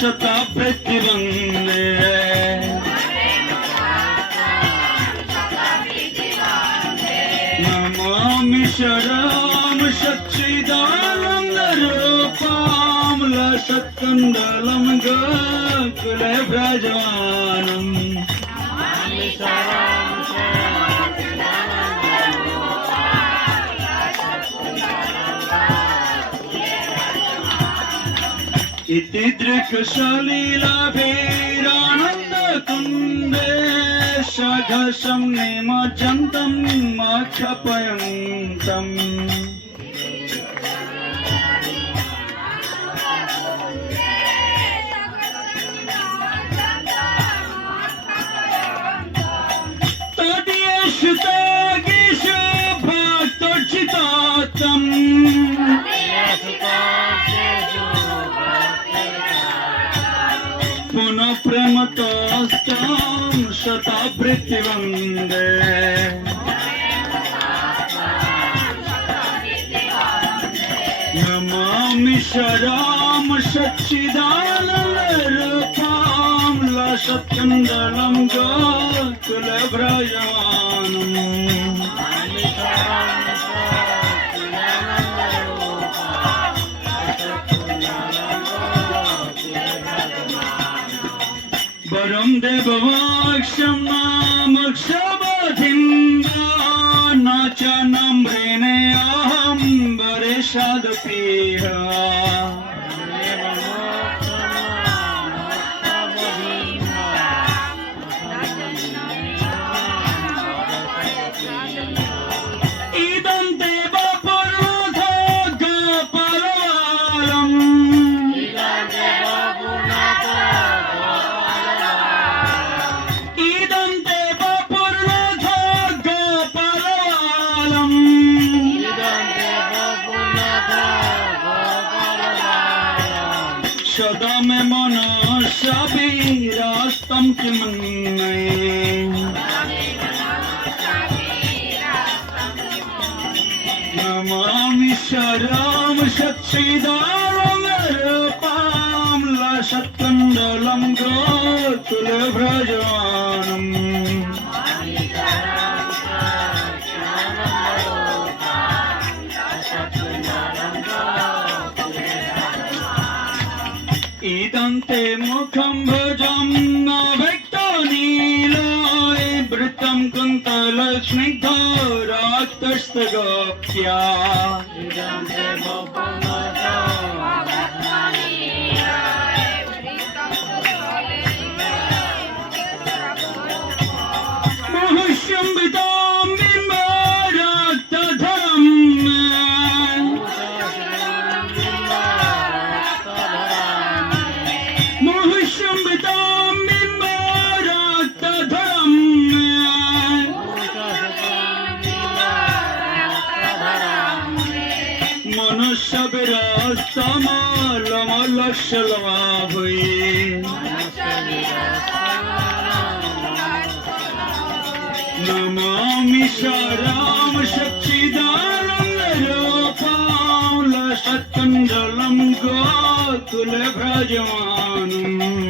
ಸ್ವಚ್ಛತಾ ಪ್ರತಿಬಂಧೆ ನಮಾಮಿ ಶರಾಮ ಸಚ್ಚಿದಾನಂದ ರೂಪಾಮಲ ಸತ್ಕಂದಲಂ ಗಾಕುಲ ಬ್ರಜಾನಂ ನಮಾಮಿ ಶರಾಮ दृक्षशलिलभेरानन्दतुे सघसं निमज्जन्तं क्षपयन्तम् पुनः प्रेमतस्तां शतावृत्तिवन्दे नमामि शरां सच्चिदानन्दरूपां लसत्कन्दलं गोकुलव्रजानम् वरं देववाक्ष्यं नामक्षबधिन्दा न च नम्रेणे अहं वरेशादपीह इदं সদম মনসাবিরাস্তম কিমন্নয়ে নমামি শরম সচ্ছিদারঙ্গর পামলা সত্যন্দলম গোতুল ব্রজানম इदन्ते मुखं भजं नभक्तो नीलाय वृत्तं कुन्तलस्निग्धो राक्तस्तगोप्या সবের সমলমল সলমা হয়ে। নমামি সরাম সচ্চিদানন্দ সত্যঞ্জলম গো তুলে ভ্রজমানম।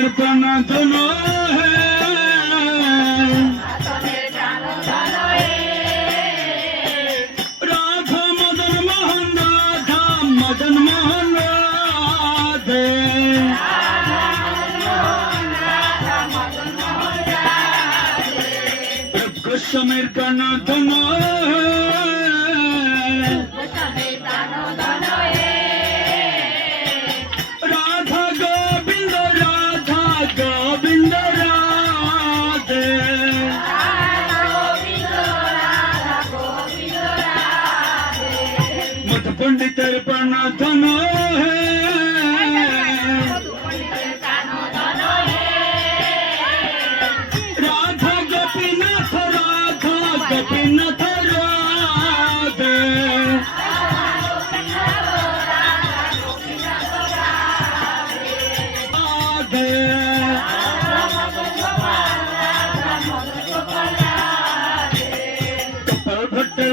সনাতনের প্রণাতন রাধা মদন মোহন রাধা মদন মোহন রাধে। গোস্বামীর প্রণাতন রাধা। পণ্ডিতের প্রণধন রাধা গোপীনাথ রাধা গোপীনাথ রাধে। রাধে। কপাল ভট্টের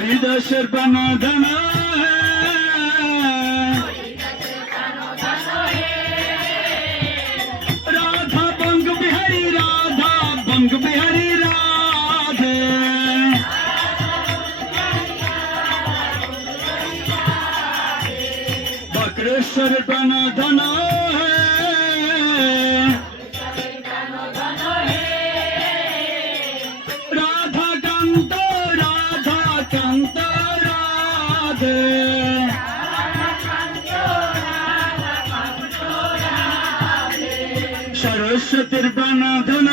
হরিদাসের প্রাণধন হরিদাসের প্রাণধন রাধা বঙ্গ বিহারী রাধা বঙ্গ বিহারী রাধে বক্রেশ্বর প্রাণধন রাধে সরস্বতীর প্রাণধন